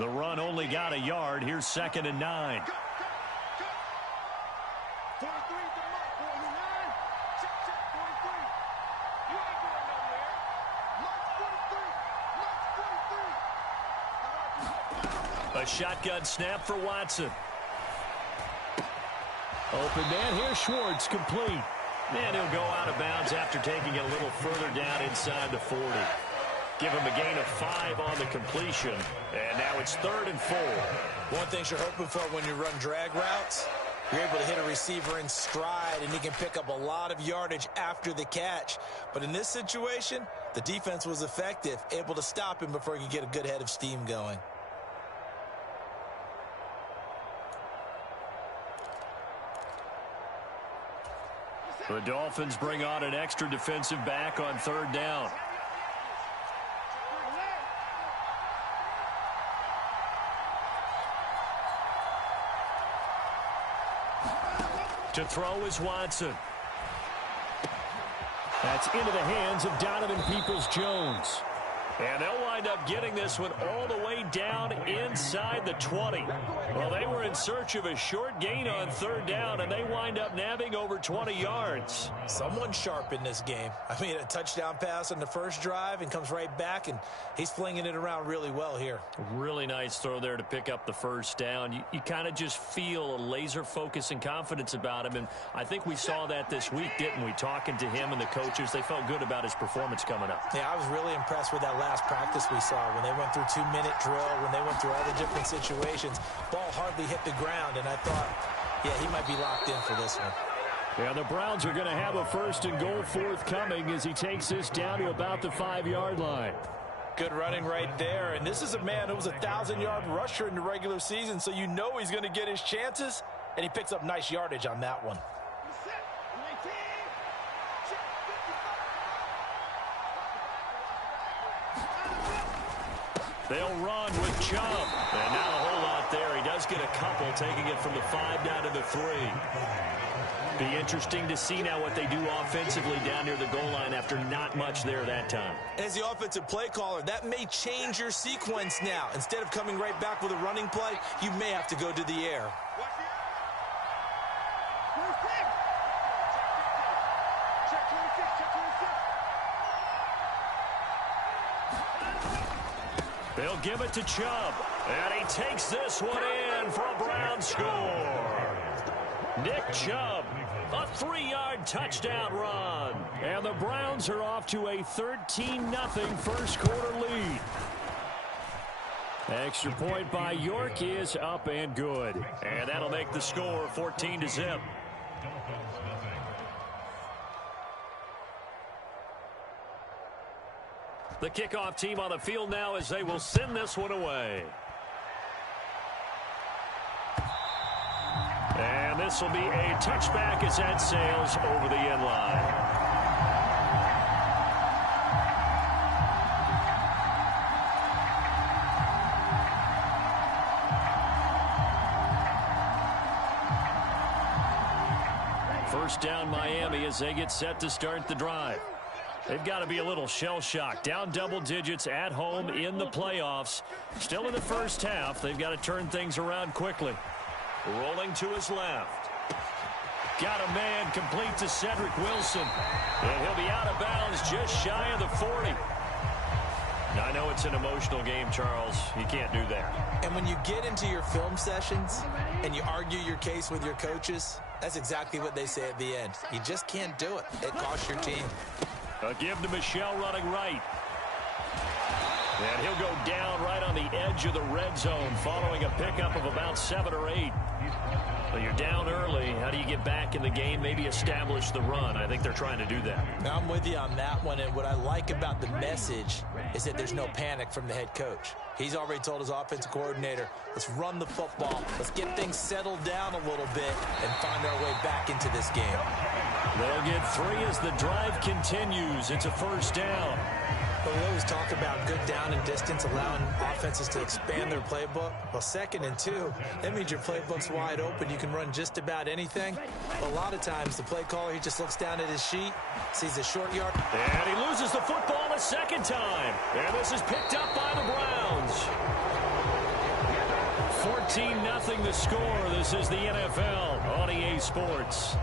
The run only got a yard. Here's 2nd and 9. A shotgun snap for Watson. Open man here, Schwartz, complete. And he'll go out of bounds after taking it a little further down inside the 40. Give him a gain of 5 on the completion. And now it's 3rd and 4. One thing you're hoping for when you run drag routes, you're able to hit a receiver in stride, and he can pick up a lot of yardage after the catch. But in this situation, the defense was effective, able to stop him before he could get a good head of steam going. The Dolphins bring on an extra defensive back on 3rd down. To throw is Watson. That's into the hands of Donovan Peoples-Jones. And they'll wind up getting this one all the way down inside the 20. Well, they were in search of a short gain on 3rd down, and they wind up nabbing over 20 yards. Someone sharp in this game. I mean, a touchdown pass on the first drive and comes right back, and he's flinging it around really well here. Really nice throw there to pick up the 1st down. You kind of just feel a laser focus and confidence about him, and I think we saw that this week, didn't we? Talking to him and the coaches, they felt good about his performance coming up. Yeah, I was really impressed with that last practice we saw when they went through 2-minute drill, when they went through all the different situations. Ball hardly hit the ground, and I thought, yeah, he might be locked in for this one. Yeah, the Browns are going to have a 1st and goal forthcoming as he takes this down to about the 5-yard line. Good running right there, and this is a man who was a 1,000-yard rusher in the regular season, so you know he's going to get his chances, and he picks up nice yardage on that one. They'll run with Chubb. And not a whole lot there. He does get a couple, taking it from the 5 down to the 3. Be interesting to see now what they do offensively down near the goal line after not much there that time. As the offensive play caller, that may change your sequence now. Instead of coming right back with a running play, you may have to go to the air. They'll give it to Chubb. And he takes this one in for a Brown score. Nick Chubb, a 3-yard touchdown run. And the Browns are off to a 13-0 first quarter lead. Extra point by York is up and good. And that'll make the score 14-0. The kickoff team on the field now as they will send this one away. And this will be a touchback as that sails over the end line. First down Miami as they get set to start the drive. They've got to be a little shell-shocked. Down double digits at home in the playoffs. Still in the first half. They've got to turn things around quickly. Rolling to his left. Got a man complete to Cedric Wilson. And he'll be out of bounds just shy of the 40. Now, I know it's an emotional game, Charles. You can't do that. And when you get into your film sessions and you argue your case with your coaches, that's exactly what they say at the end. You just can't do it. It costs your team. A give to Michel running right. And he'll go down right on the edge of the red zone following a pickup of about 7 or 8. Well, you're down early. How do you get back in the game? Maybe establish the run. I think they're trying to do that. I'm with you on that one. And what I like about the message is that there's no panic from the head coach. He's already told his offensive coordinator, let's run the football. Let's get things settled down a little bit and find our way back into this game. They'll get 3 as the drive continues. It's a first down. But we always talk about good down and distance, allowing offenses to expand their playbook. Well, 2nd and 2, that means your playbook's wide open. You can run just about anything. But a lot of times, the play caller, he just looks down at his sheet, sees a short yard. And he loses the football a second time. And this is picked up by the Browns. 14-0 the score. This is the NFL on EA Sports.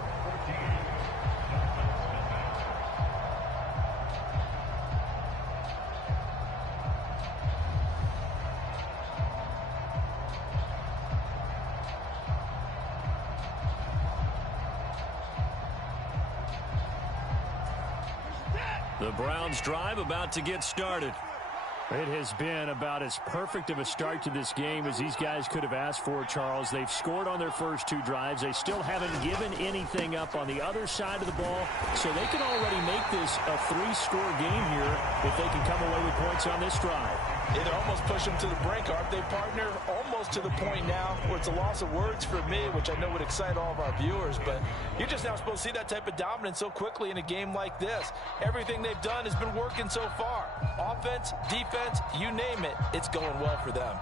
The Browns drive about to get started. It has been about as perfect of a start to this game as these guys could have asked for, Charles. They've scored on their first two drives. They still haven't given anything up on the other side of the ball, so they can already make this a three-score game here if they can come away with points on this drive. Yeah, they're almost pushing them to the brink, aren't they, partner? Almost to the point now where it's a loss of words for me, which I know would excite all of our viewers, but you're just not supposed to see that type of dominance so quickly in a game like this. Everything they've done has been working so far. Offense, defense, you name it, it's going well for them.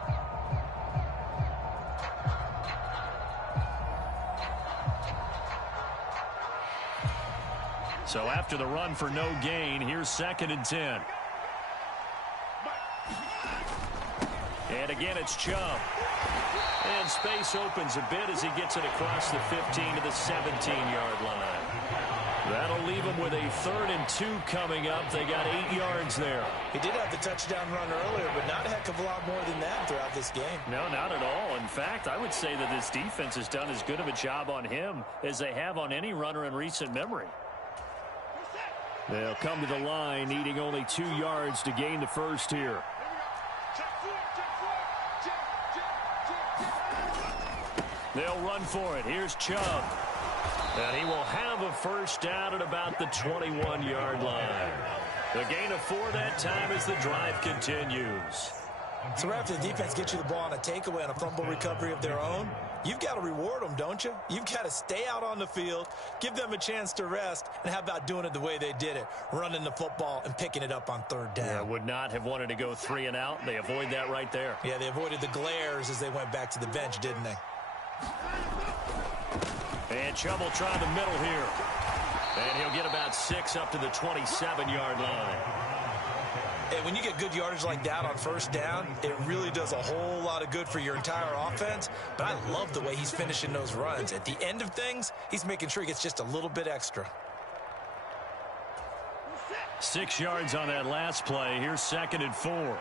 So after the run for no gain, here's 2nd and 10. And again, it's Chubb. And space opens a bit as he gets it across the 15 to the 17-yard line. That'll leave him with a 3rd and 2 coming up. They got 8 yards there. He did have the touchdown run earlier, but not a heck of a lot more than that throughout this game. No, not at all. In fact, I would say that this defense has done as good of a job on him as they have on any runner in recent memory. They'll come to the line, needing only 2 yards to gain the first here. They'll run for it. Here's Chubb. And he will have a first down at about the 21-yard line. The gain of 4 that time as the drive continues. So right after the defense gets you the ball on a takeaway on a fumble recovery of their own, you've got to reward them, don't you? You've got to stay out on the field, give them a chance to rest, and how about doing it the way they did it, running the football and picking it up on 3rd down. Yeah, would not have wanted to go 3 and out. They avoid that right there. Yeah, they avoided the glares as they went back to the bench, didn't they? And Chubb will try the middle here. And he'll get about 6 up to the 27-yard line. And when you get good yardage like that on 1st down, it really does a whole lot of good for your entire offense. But I love the way he's finishing those runs. At the end of things, he's making sure he gets just a little bit extra. 6 yards on that last play. Here's 2nd and 4.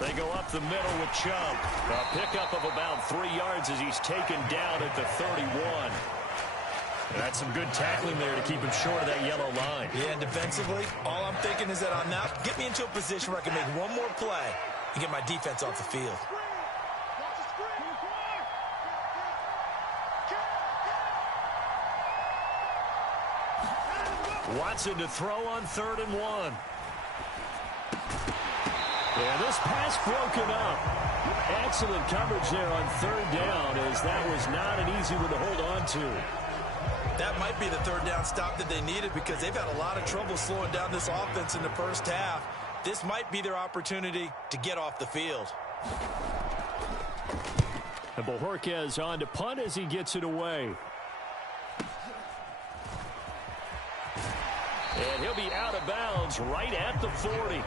They go up the middle with Chubb. A pickup of about 3 yards as he's taken down at the 31. That's some good tackling there to keep him short of that yellow line. Yeah, and defensively, all I'm thinking is that I'm now get me into a position where I can make one more play and get my defense off the field. Watson to throw on 3rd and 1. Yeah, this pass broken up. Excellent coverage there on 3rd down, as that was not an easy one to hold on to. That might be the 3rd down stop that they needed because they've had a lot of trouble slowing down this offense in the first half. This might be their opportunity to get off the field. And Bojorquez on to punt as he gets it away. And he'll be out of bounds right at the 40.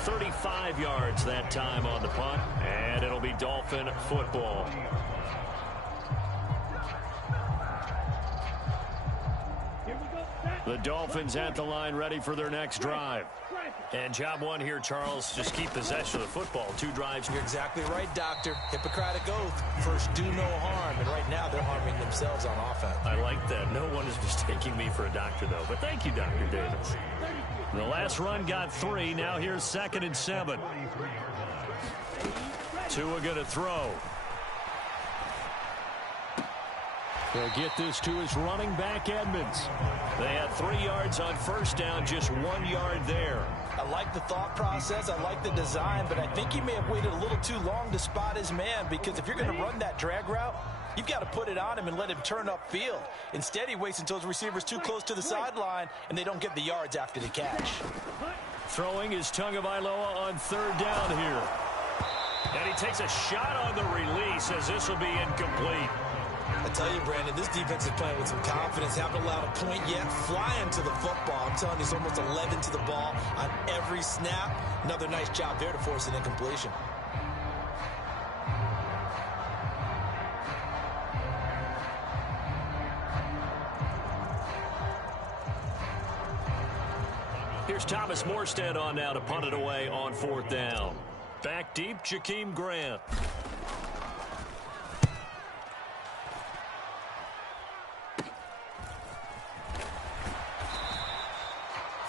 35 yards that time on the punt, and it'll be Dolphin football. The Dolphins at the line ready for their next drive. And job one here, Charles, just keep possession of the football. 2 drives. You're exactly right, Doctor. Hippocratic oath. First, do no harm. And right now, they're harming themselves on offense. I like that. No one is mistaking me for a doctor, though. But thank you, Dr. Davis. The last run got 3. Now here's 2nd and 7. Tua going to throw. They'll get this to his running back, Edmonds. They had 3 yards on 1st down, just 1 yard there. I like the thought process. I like the design, but I think he may have waited a little too long to spot his man because if you're going to run that drag route, you've got to put it on him and let him turn upfield. Instead, he waits until his receiver's too close to the sideline and they don't get the yards after the catch. Throwing is Tagovailoa on 3rd down here. And he takes a shot on the release as this will be incomplete. I tell you, Brandon, this defense is playing with some confidence. Haven't allowed a point yet. Flying to the football. I'm telling you, it's almost 11 to the ball on every snap. Another nice job there to force an incompletion. Here's Thomas Morstead on now to punt it away on 4th down. Back deep, Jakeem Grant.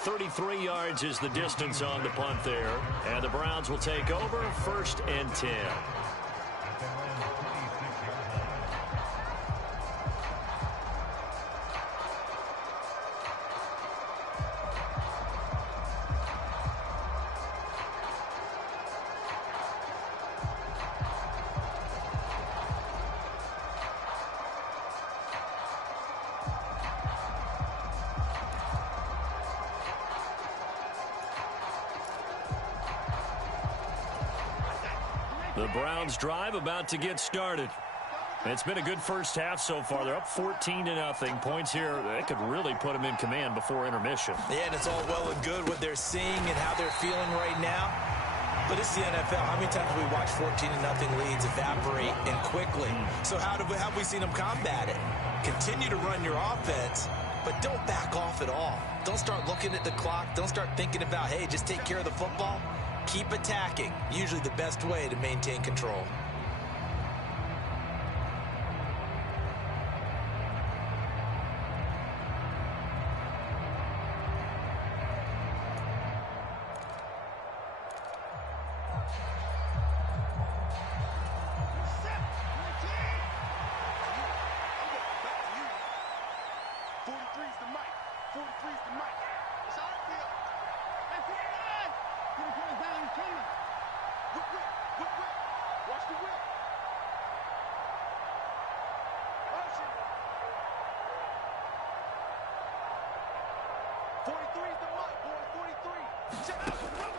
33 yards is the distance on the punt there. And the Browns will take over 1st and 10. The Browns drive about to get started. It's been a good first half so far. They're up 14-0. Points here, they could really put them in command before intermission. Yeah, and it's all well and good what they're seeing and how they're feeling right now. But it's the NFL. How many times have we watched 14-0 leads evaporate and quickly? So how have we seen them combat it? Continue to run your offense, but don't back off at all. Don't start looking at the clock. Don't start thinking about, hey, just take care of the football. Keep attacking. Usually the best way to maintain control.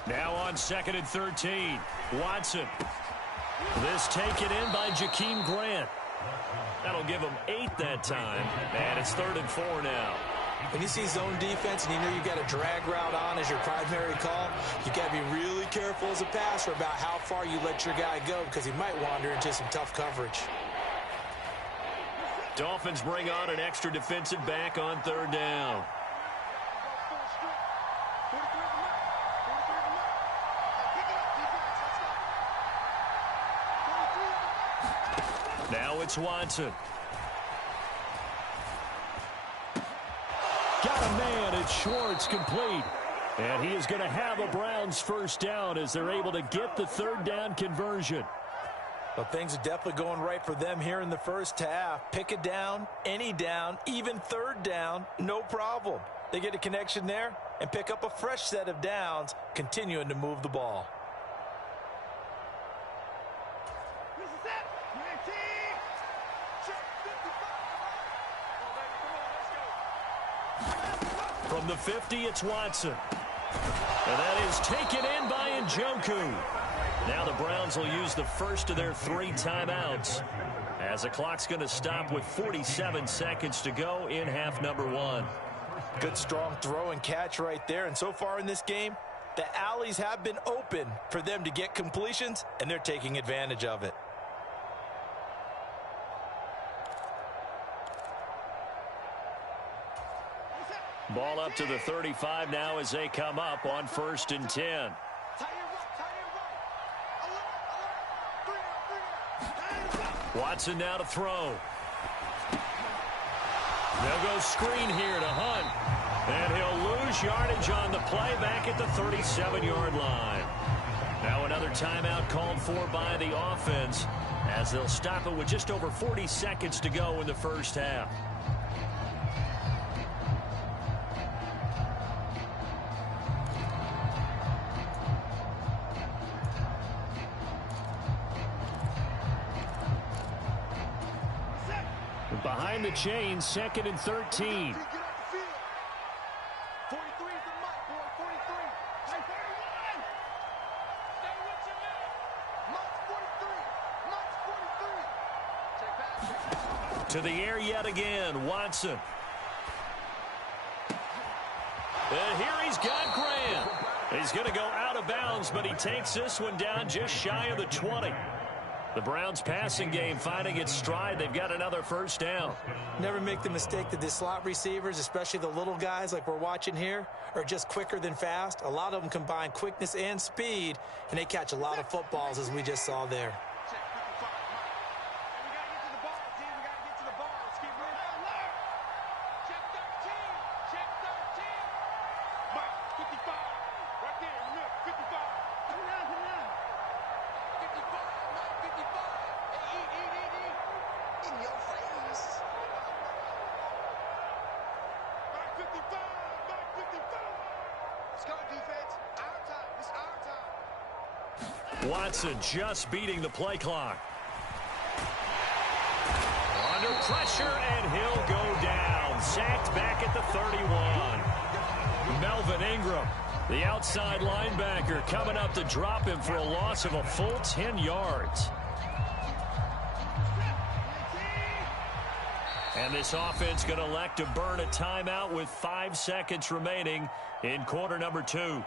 Now on 2nd and 13. Watson. This taken in by Jakeem Grant. That'll give him 8 that time. And it's 3rd and 4 now. When you see zone defense and you know you've got a drag route on as your primary call, you've got to be really careful as a passer about how far you let your guy go because he might wander into some tough coverage. Dolphins bring on an extra defensive back on 3rd down. Now it's Watson. Got a man. It's Schwartz, complete. And he is going to have a Browns first down as they're able to get the 3rd down conversion. Well, things are definitely going right for them here in the first half. Pick a down, any down, even 3rd down, no problem. They get a connection there and pick up a fresh set of downs, continuing to move the ball. From the 50, it's Watson. And that is taken in by Njoku. Now the Browns will use the first of their 3 timeouts as the clock's going to stop with 47 seconds to go in half number 1. Good strong throw and catch right there. And so far in this game, the alleys have been open for them to get completions, and they're taking advantage of it. Ball up to the 35 now as they come up on 1st and 10. Watson now to throw. They'll go screen here to Hunt. And he'll lose yardage on the play back at the 37-yard line. Now another timeout called for by the offense as they'll stop it with just over 40 seconds to go in the first half. Behind the chains, 2nd and 13. To the air yet again, Watson. And here he's got Grant. He's going to go out of bounds, but he takes this one down just shy of the 20. The Browns passing game finding its stride. They've got another first down. Never make the mistake that the slot receivers, especially the little guys like we're watching here, are just quicker than fast. A lot of them combine quickness and speed, and they catch a lot of footballs, as we just saw there. Watson just beating the play clock. Under pressure, and he'll go down. Sacked back at the 31. Melvin Ingram, the outside linebacker, coming up to drop him for a loss of a full 10 yards. And this offense going to elect to burn a timeout with 5 seconds remaining in quarter number 2.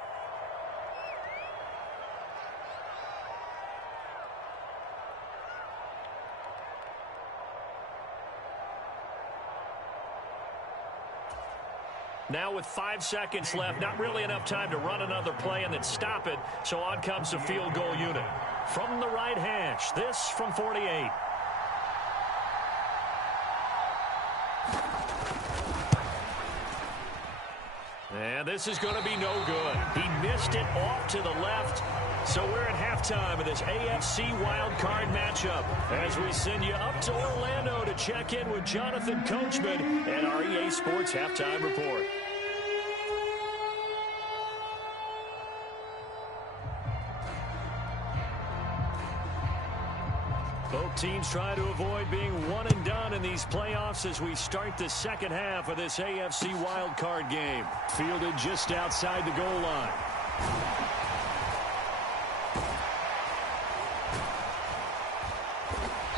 Now with 5 seconds left, not really enough time to run another play and then stop it. So on comes the field goal unit. From the right hash, this from 48. And this is going to be no good. He missed it off to the left. So we're at halftime of this AFC wildcard matchup as we send you up to Orlando to check in with Jonathan Coachman and our EA Sports Halftime Report. Both teams try to avoid being one and done in these playoffs as we start the second half of this AFC wildcard game. Fielded just outside the goal line.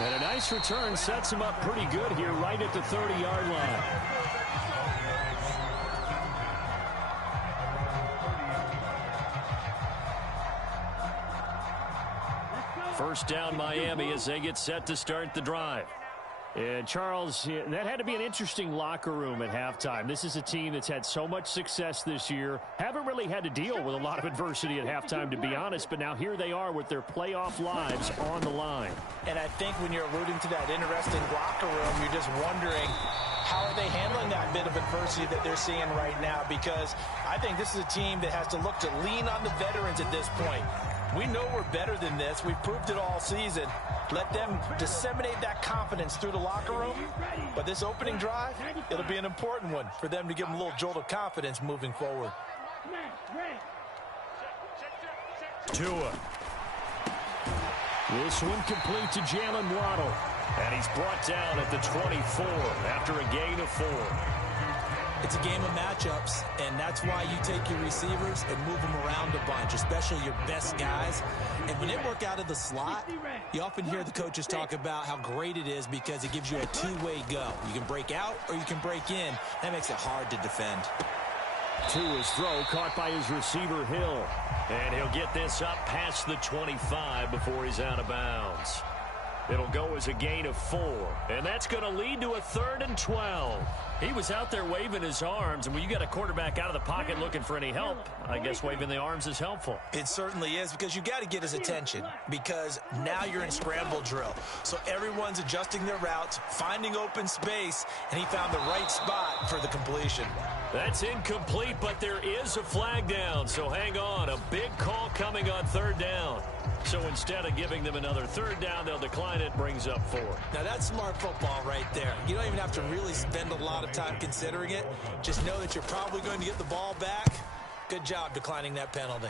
And a nice return sets him up pretty good here right at the 30-yard line. First down Miami as they get set to start the drive. And Charles, that had to be an interesting locker room at halftime. This is a team that's had so much success this year. Haven't really had to deal with a lot of adversity at halftime, to be honest. But now here they are with their playoff lives on the line. And I think when you're alluding to that interesting locker room, you're just wondering, how are they handling that bit of adversity that they're seeing right now? Because I think this is a team that has to look to lean on the veterans at this point. We know we're better than this. We've proved it all season. Let them disseminate that confidence through the locker room. But this opening drive, it'll be an important one for them to give them a little jolt of confidence moving forward. Tua. This one complete to Jalen Waddle. And he's brought down at the 24 after a gain of 4. It's a game of matchups, and that's why you take your receivers and move them around a bunch, especially your best guys. And when they work out of the slot, you often hear the coaches talk about how great it is because it gives you a two-way go. You can break out or you can break in. That makes it hard to defend. Tua's throw caught by his receiver, Hill. And he'll get this up past the 25 before he's out of bounds. It'll go as a gain of 4, and that's going to lead to a 3rd and 12. He was out there waving his arms, and when you got a quarterback out of the pocket looking for any help, I guess waving the arms is helpful. It certainly is, because you got to get his attention, because now you're in scramble drill. So everyone's adjusting their routes, finding open space, and he found the right spot for the completion. That's incomplete, but there is a flag down, so hang on. A big call coming on 3rd down. So instead of giving them another 3rd down, they'll decline it, brings up 4. Now that's smart football right there. You don't even have to really spend a lot of time considering it. Just know that you're probably going to get the ball back. Good job declining that penalty.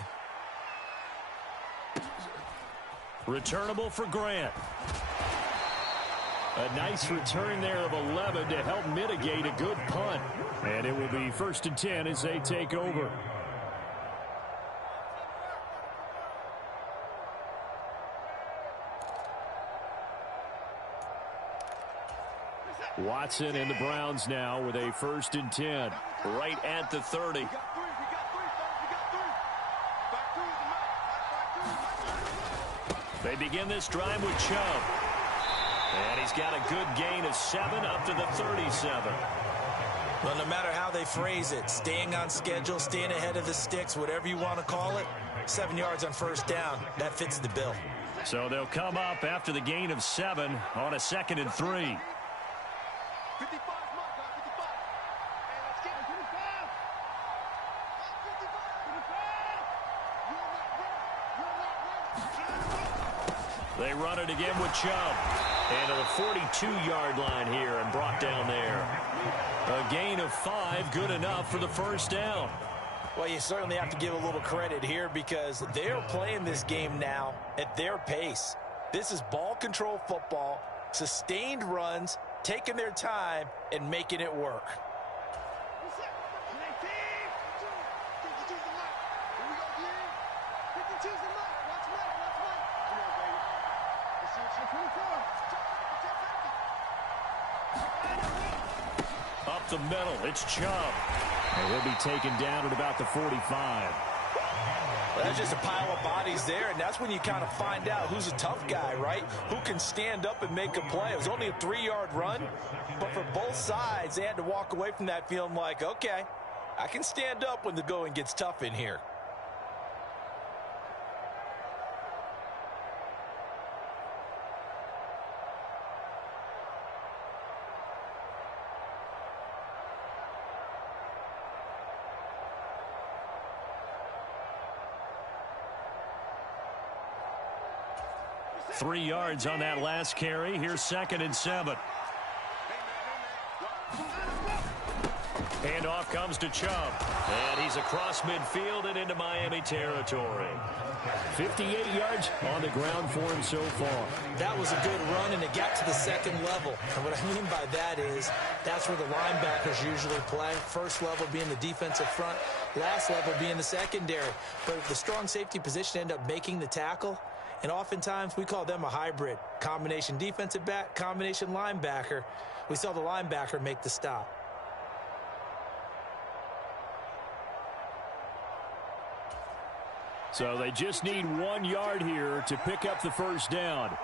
Returnable for Grant. A nice return there of 11 to help mitigate a good punt. And it will be 1st and 10 as they take over. Watson and the Browns now with a 1st and 10. Right at the 30. They begin this drive with Chubb. And he's got a good gain of 7 up to the 37. Well, no matter how they phrase it, staying on schedule, staying ahead of the sticks, whatever you want to call it, 7 yards on 1st down, that fits the bill. So they'll come up after the gain of 7 on a 2nd and 3. They run it again with Chubb. And to the 42-yard line here and brought down there. A gain of 5, good enough for the 1st down. Well, you certainly have to give a little credit here because they're playing this game now at their pace. This is ball control football, sustained runs, taking their time, and making it work. Up the middle, it's Chubb. And he'll be taken down at about the 45. Well, that's just a pile of bodies there, and that's when you kind of find out who's a tough guy, right? Who can stand up and make a play. It was only a 3-yard run, but for both sides, they had to walk away from that feeling like, okay, I can stand up when the going gets tough in here. Three yards on that last carry. Here's 2nd and 7. Handoff comes to Chubb. And he's across midfield and into Miami territory. 58 yards on the ground for him so far. That was a good run, and it got to the 2nd level. And what I mean by that is that's where the linebackers usually play. First level being the defensive front, last level being the secondary. But the strong safety position ended up making the tackle. And oftentimes we call them a hybrid. Combination defensive back, combination linebacker. We saw the linebacker make the stop. So they just need 1 yard here to pick up the 1st down.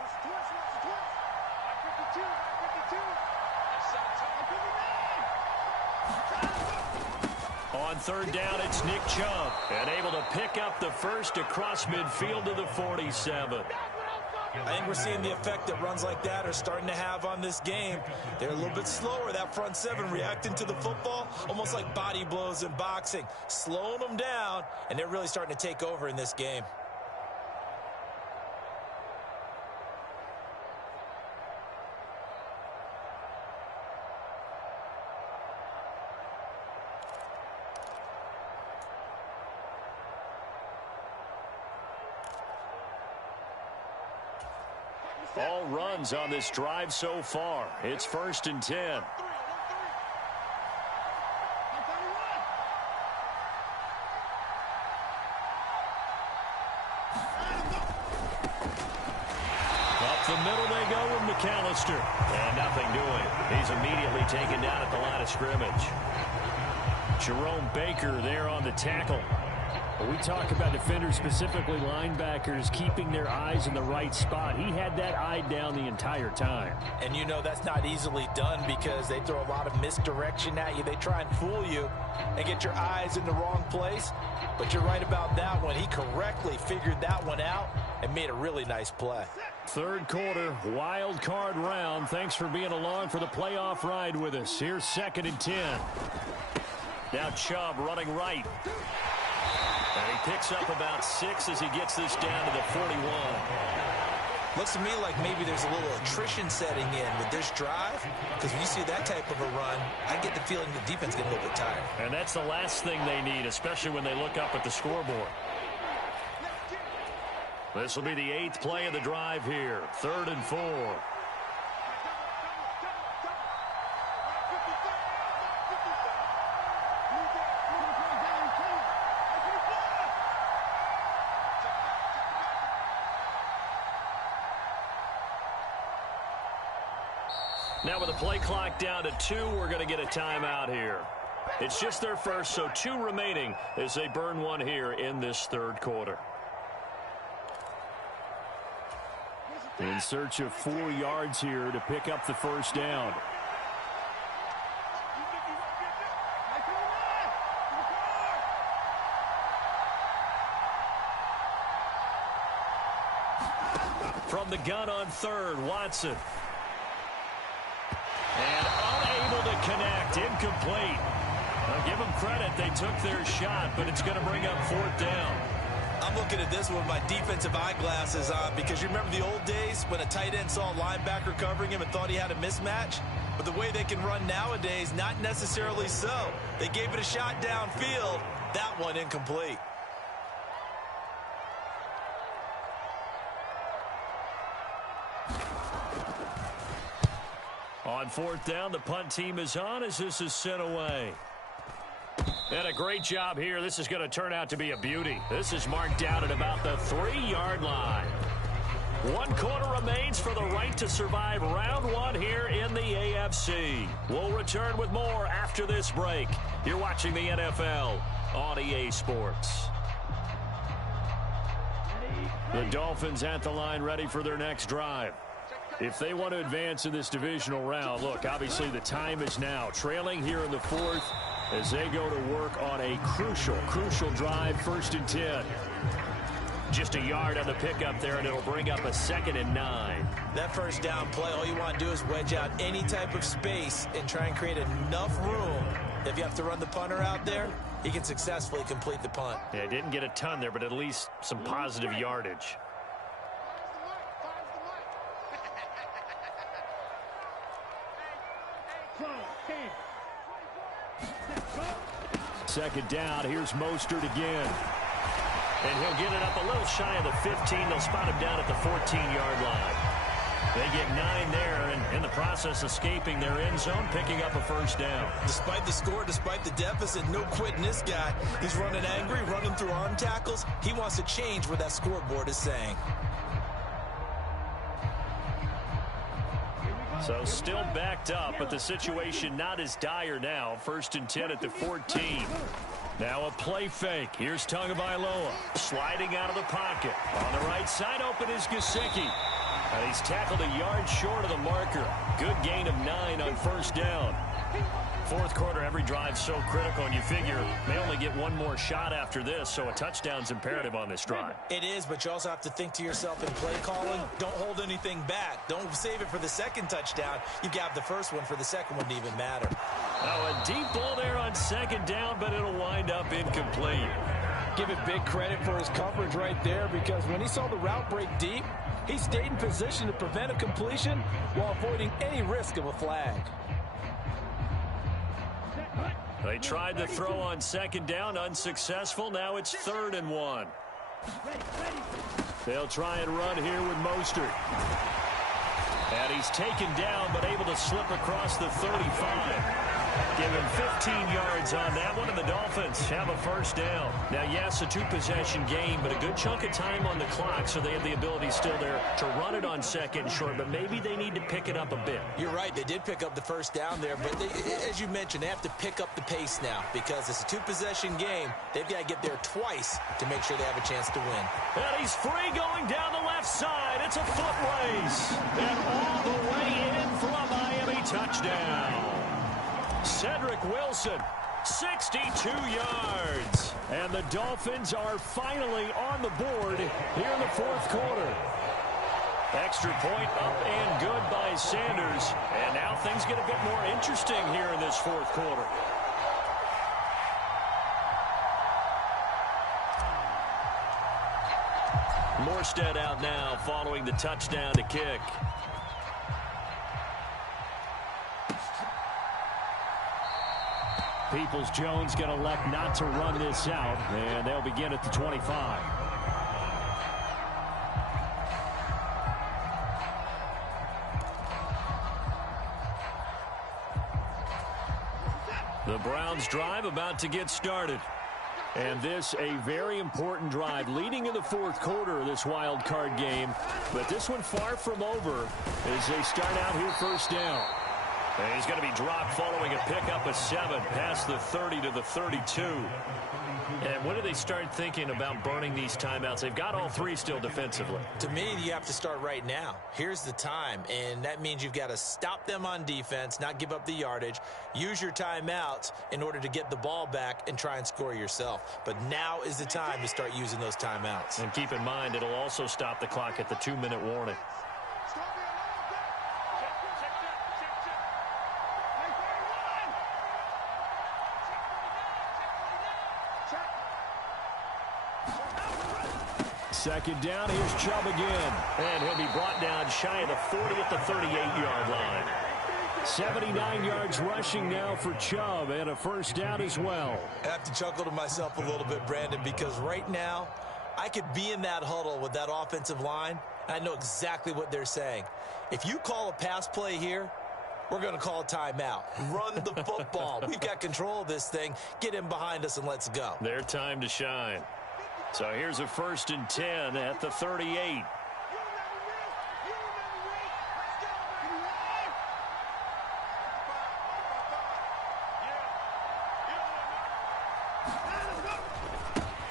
On 3rd down, it's Nick Chubb. And able to pick up the 1st across midfield to the 47. I think we're seeing the effect that runs like that are starting to have on this game. They're a little bit slower, that front 7 reacting to the football, almost like body blows in boxing, slowing them down, and they're really starting to take over in this game. All runs on this drive so far. It's 1st and 10. Up the middle they go with McAllister. And nothing doing. He's immediately taken down at the line of scrimmage. Jerome Baker there on the tackle. We talk about defenders, specifically linebackers, keeping their eyes in the right spot. He had that eye down the entire time. And you know that's not easily done because they throw a lot of misdirection at you. They try and fool you and get your eyes in the wrong place. But you're right about that one. He correctly figured that one out and made a really nice play. 3rd quarter, wild card round. Thanks for being along for the playoff ride with us. Here's 2nd and 10. Now Chubb running right. And he picks up about 6 as he gets this down to the 41. Looks to me like maybe there's a little attrition setting in with this drive, because when you see that type of a run, I get the feeling the defense getting a little bit tired. And that's the last thing they need, especially when they look up at the scoreboard. This will be the 8th play of the drive here. 3rd and 4. Now with the play clock down to 2, we're going to get a timeout here. It's just their first, so 2 remaining as they burn one here in this third quarter. In search of 4 yards here to pick up the first down. From the gun on third, Watson. And unable to connect, incomplete. Now give them credit, they took their shot, but it's going to bring up 4th down. I'm looking at this with my defensive eyeglasses on because you remember the old days when a tight end saw a linebacker covering him and thought he had a mismatch? But the way they can run nowadays, not necessarily so. They gave it a shot downfield. That one incomplete. On 4th down, the punt team is on as this is sent away. And a great job here. This is going to turn out to be a beauty. This is marked down at about the 3-yard line. 1 quarter remains for the right to survive round 1 here in the AFC. We'll return with more after this break. You're watching the NFL on EA Sports. The Dolphins at the line ready for their next drive. If they want to advance in this divisional round, look, obviously the time is now. Trailing here in the 4th as they go to work on a crucial drive, 1st and 10. Just a yard on the pickup there, and it'll bring up a 2nd and 9. That first down play, all you want to do is wedge out any type of space and try and create enough room. If you have to run the punter out there, he can successfully complete the punt. Yeah, didn't get a ton there, but at least some positive yardage. Second down, here's Mostert again. And he'll get it up a little shy of the 15. They'll spot him down at the 14-yard line. They get 9 there, and in the process escaping their end zone, picking up a first down. Despite the score, despite the deficit, no quitting this guy. He's running angry, running through arm tackles. He wants to change what that scoreboard is saying. So still backed up, but the situation not as dire now. 1st and 10 at the 14. Now a play fake. Here's Tagovailoa sliding out of the pocket. On the right side, open is Gesicki. And he's tackled a yard short of the marker. Good gain of 9 on 1st down. 4th quarter, every drive so critical, and you figure they only get 1 more shot after this, so a touchdown's imperative on this drive. It is, but you also have to think to yourself in play calling, don't hold anything back. Don't save it for the 2nd touchdown. You got the first one for the 2nd one to even matter. Oh, a deep ball there on 2nd down, but it'll wind up incomplete. Give it big credit for his coverage right there, because when he saw the route break deep, he stayed in position to prevent a completion while avoiding any risk of a flag. They tried the throw on 2nd down, unsuccessful. Now it's 3rd and 1. They'll try and run here with Mostert. And he's taken down, but able to slip across the 35. Give him 15 yards on that one, and the Dolphins have a first down. Now, yes, a 2-possession game, but a good chunk of time on the clock, so they have the ability still there to run it on 2nd and short, but maybe they need to pick it up a bit. You're right. They did pick up the first down there, but as you mentioned, they have to pick up the pace now because it's a 2-possession game. They've got to get there twice to make sure they have a chance to win. And he's free going down the left side. It's a foot race. And all the way in for a Miami touchdown. Cedric Wilson, 62 yards. And the Dolphins are finally on the board here in the 4th quarter. Extra point up and good by Sanders. And now things get a bit more interesting here in this 4th quarter. Morstead out now following the touchdown to kick. Peoples-Jones going to elect not to run this out, and they'll begin at the 25. The Browns drive about to get started. And this a very important drive leading in the 4th quarter of this wild card game. But this one far from over as they start out here 1st down. And he's going to be dropped following a pickup of 7 past the 30 to the 32. And when do they start thinking about burning these timeouts? They've got all 3 still defensively. To me, you have to start right now. Here's the time, and that means you've got to stop them on defense, not give up the yardage, use your timeouts in order to get the ball back and try and score yourself. But now is the time to start using those timeouts. And keep in mind, it'll also stop the clock at the 2-minute warning. Second down, here's Chubb again. And he'll be brought down shy of the 40 at the 38-yard line. 79 yards rushing now for Chubb, and a first down as well. I have to chuckle to myself a little bit, Brandon, because right now I could be in that huddle with that offensive line. I know exactly what they're saying. If you call a pass play here, we're going to call a timeout. Run the football. We've got control of this thing. Get in behind us and let's go. Their time to shine. So here's a 1st and 10 at the 38.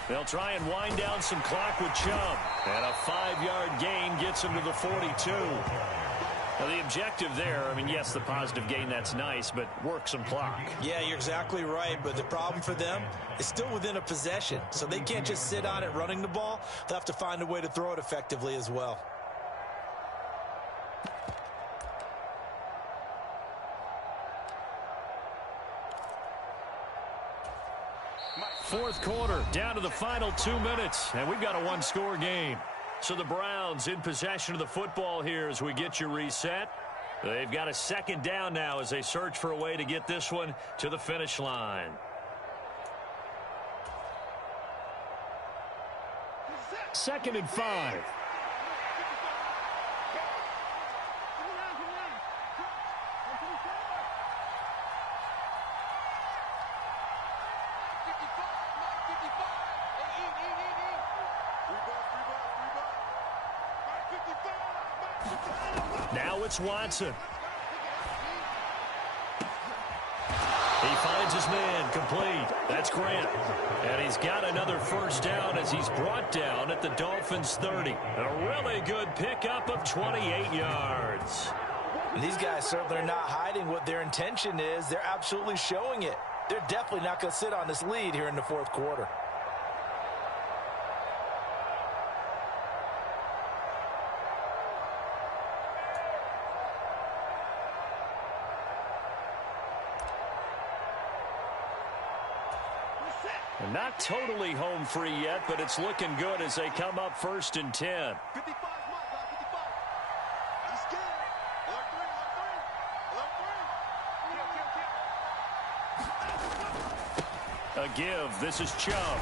They'll try and wind down some clock with Chubb. And a 5-yard gain gets him to the 42. Now, the objective there, I mean, yes, the positive gain, that's nice, but work some clock. Yeah, you're exactly right, but the problem for them is still within a possession, so they can't just sit on it running the ball. They'll have to find a way to throw it effectively as well. Fourth quarter, down to the final 2 minutes, and we've got a 1-score game. So the Browns in possession of the football here as we get you reset. They've got a second down now as they search for a way to get this one to the finish line. Second and 5. Now it's Watson. He finds his man complete. That's Grant. And he's got another first down as he's brought down at the Dolphins' 30. A really good pickup of 28 yards. These guys certainly are not hiding what their intention is. They're absolutely showing it. They're definitely not going to sit on this lead here in the fourth quarter. Not totally home free yet, but it's looking good as they come up 1st and 10. A give. This is Chubb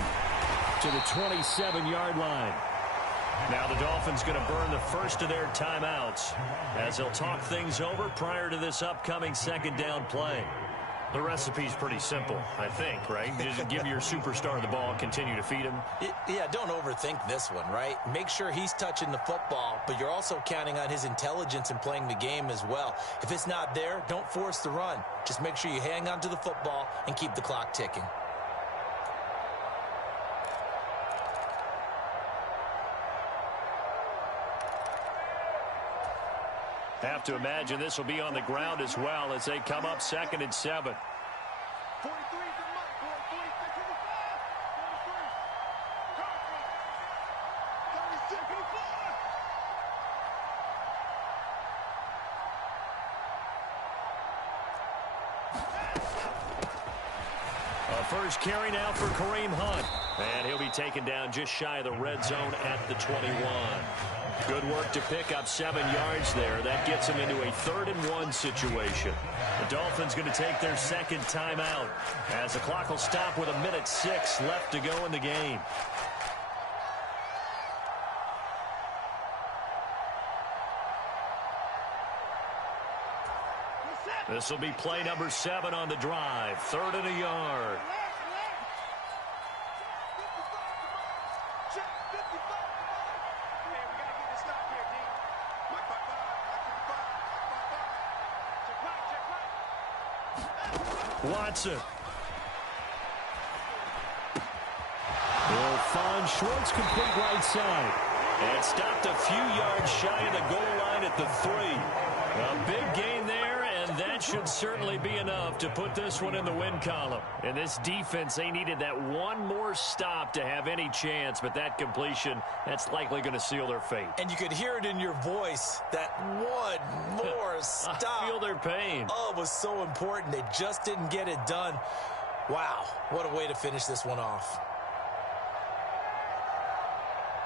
To the 27-yard line. Now the Dolphins going to burn the first of their timeouts as they'll talk things over prior to this upcoming second down play. The recipe's pretty simple, I think, right? Just give your superstar the ball, continue to feed him. Yeah, don't overthink this one, right? Make sure he's touching the football, but you're also counting on his intelligence in playing the game as well. If it's not there, don't force the run. Just make sure you hang on to the football and keep the clock ticking. Have to imagine this will be on the ground as well as they come up 2nd and 7. First carry now for Kareem Hunt. And he'll be taken down just shy of the red zone at the 21. Good work to pick up 7 yards there. That gets him into a 3rd and 1 situation. The Dolphins going to take their second timeout as the clock will stop with 1:06 left to go in the game. This will be play number 7 on the drive. 3rd and a yard. Watson. Will find Schwartz complete right side. And stopped a few yards shy of the goal line at the 3. A big gain there, and that should certainly be enough to put this one in the win column. And this defense, they needed that one more stop to have any chance, but that completion, that's likely going to seal their fate. And you could hear it in your voice, that one more stop. I feel their pain. Oh, it was so important. They just didn't get it done. Wow, what a way to finish this one off.